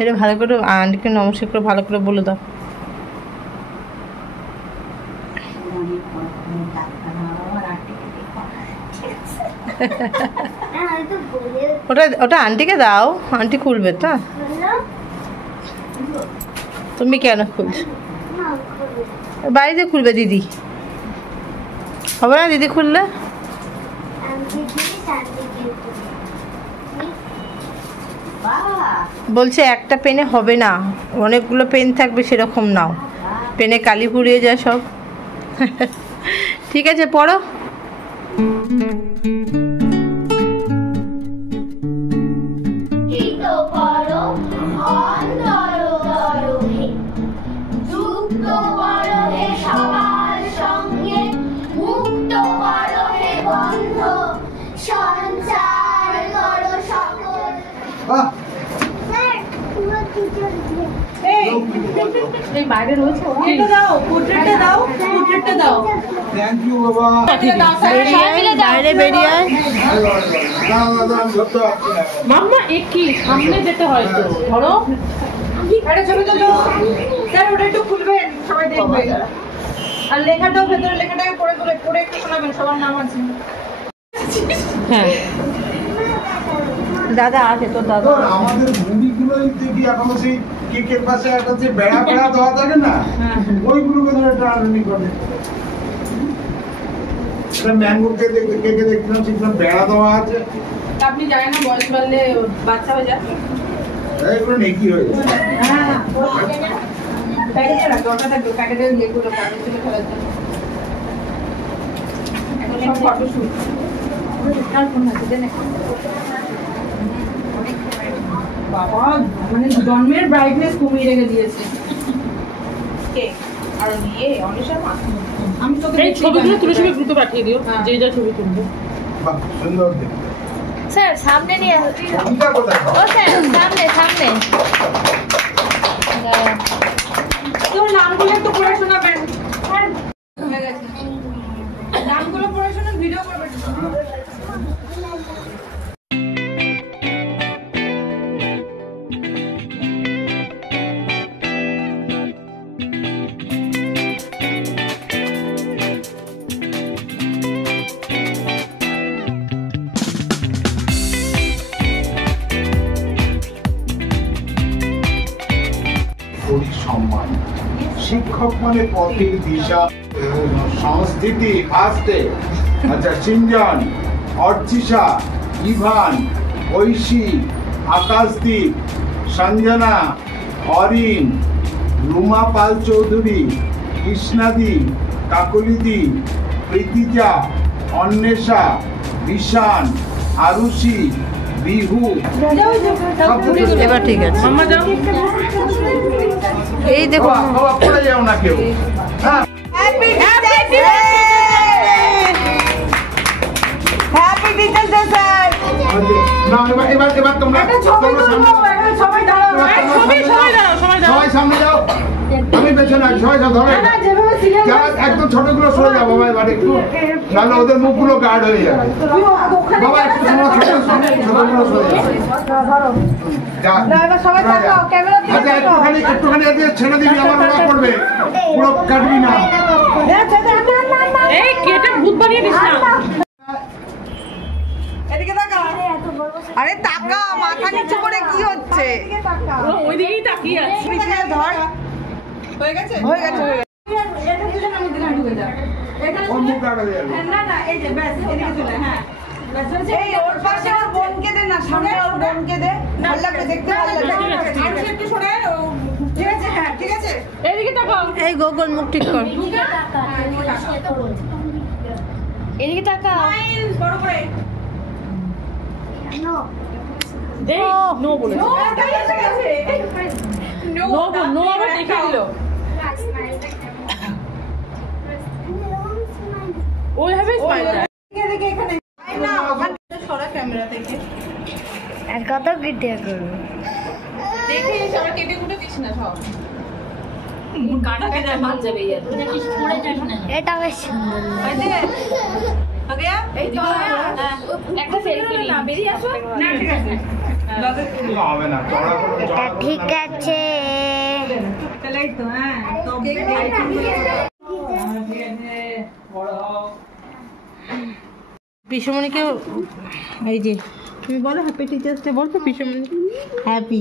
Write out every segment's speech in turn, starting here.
এটা ভালো করে আন্টিকে নমস্কার করে ভালো করে বলে দাও। ওটা ওটা আন্টিকে দাও, আন্টি খুলবে তো। তুমি কেন খুলছো? বাড়িতে খুলবে দিদি, হবে না দিদি খুললে? বলছে একটা পেনে হবে না, অনেকগুলো পেন থাকবে, সেরকম নাও, পেনে কালি পুড়িয়ে যায় সব। ঠিক আছে পড়ো। বাইরে রয়েছে, দাও পোর্ট্রেটটা দাও, পোর্ট্রেটটা দাও। থ্যাংক ইউ বাবা। বাইরে বেরিয়ে আয় মাম্মা। কি সামনে যেতে হয় তো, ধরো একটা ছবি তুলো স্যার, ওটা একটু খুলবেন, সবাই দেখবে। আর লেখাটাও ভেতরে, লেখাটাকে পড়ে তুলে পড়ে একটু শোনাবেন, সবার নাম আছে। হ্যাঁ দাদা আছে তো, দাদা আমাদের মুভিগুলোই দেখি এখনো সেই কেকের পাশে একটা যে বেড়া বেড়া দেওয়া থাকে না, ওইগুলোকে ধরে টানাটানি করে। ম্যাঙ্গো কেকে দেখলাম সেখানে বেড়া দেওয়া আছে। আপনি জানেন না বয়স বাড়লে বাচ্চা হয়ে যায়, এইগুলো নেকি হয়ে যায়। হ্যাঁ প্যাকেটে রাখো, ওটা থাকবে প্যাকেটে ইয়েগুলো কাগজ থেকে ফেলার জন্য। এখন সব ফটোশুট কার ফোন আছে দেন। বাবা মানে জন্মের ব্রাইটনেস কমিয়ে রেখে দিয়েছে কে। আর নিয়ে অনিশা মা, আমি তোকে এই ছবিগুলো তুলে ছবি গ্রুপে পাঠিয়ে দিও, যে যা ছবি তুলবে। বাহ সুন্দর দেখতে। স্যার সামনে নিয়ে ও স্যার সামনে সামনে। তোর নামগুলো একটু পড়ে শোনাবেন। নামগুলো পড়ে শোনান, ভিডিও করবেন। সম্মান, শিক্ষক মানে পথের দিশা, সংস্কৃতি আসতে। আচ্ছা সিঞ্জন, অর্চিষা, ইভান, ঐশী, আকাশদীপ, সঞ্জনা, অরিন, রুমা পাল চৌধুরী, কৃষ্ণাদি, কাকলিদি, প্রীতিজা, অন্বেষা, বিশান, আরুষি, বিহু। এবার ঠিক আছে এই দেখো পড়ে যাও না কেউ। Happy teachers day sir. না এবার এবার তোমরা সবাই সামনে যাও, আমি পেছনে আছি, সবাই ধরে একদম ছোটগুলো সরে যাবো বাবা, এবার একটু নাহলে ওদের মুখগুলো গার্ড হয়ে যাবে। বাবা একটু ছোটগুলো সরে যাবে। একটুখানি ছেড়ে দিবি, আমার ওরা করবে, পুরো কাটবি না। ভূত বানিয়ে দিস না। আরে টাকা মাথা নিচু করে কি হচ্ছে, ওইদিকেই তাকিয়ে আছে। ধর হয়ে গেছে হয়ে গেছে হয়ে গেছে। না না এই যে ব্যাস এদিকে চলে। হ্যাঁ এই ওর পাশে ওর বোনকে দে না, সামনে ওর বোনকে দে, ভালো লাগবে দেখতে, ভালো লাগবে। আর একটু সরে, ঠিক আছে? হ্যাঁ ঠিক আছে, এদিকে তাকাও। এই গোগল মুখ ঠিক কর, এদিকে তাকা। বড় করে নো দে, নো বলে নো ঠিক আছে। নো নো আবার দেখে দিল। ওইভাবে স্মাইল দেখে এখানে না, সরা ক্যামেরা থেকে আর কত কেটে করব দেখে সরা কেটে কুটে দিস না সব। কাটা কেটে ভাত যাবে यार, এটা কি পড়ে যাস না। এটা বেশ সুন্দর আইতে आ गया এই তো একটা সেলফি না, বেরিয়ে আসো না। ঠিক আছে হবে না চড়া করে এটা ঠিক আছে। তাহলে তো হ্যাঁ তো পিসমণিকে এই যে তুমি বলো হ্যাপি টিচার্স ডে বলছো পিসমণি হ্যাপি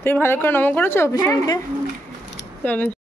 তুমি ভালো করে নমো করেছো পিসমণিকে চলো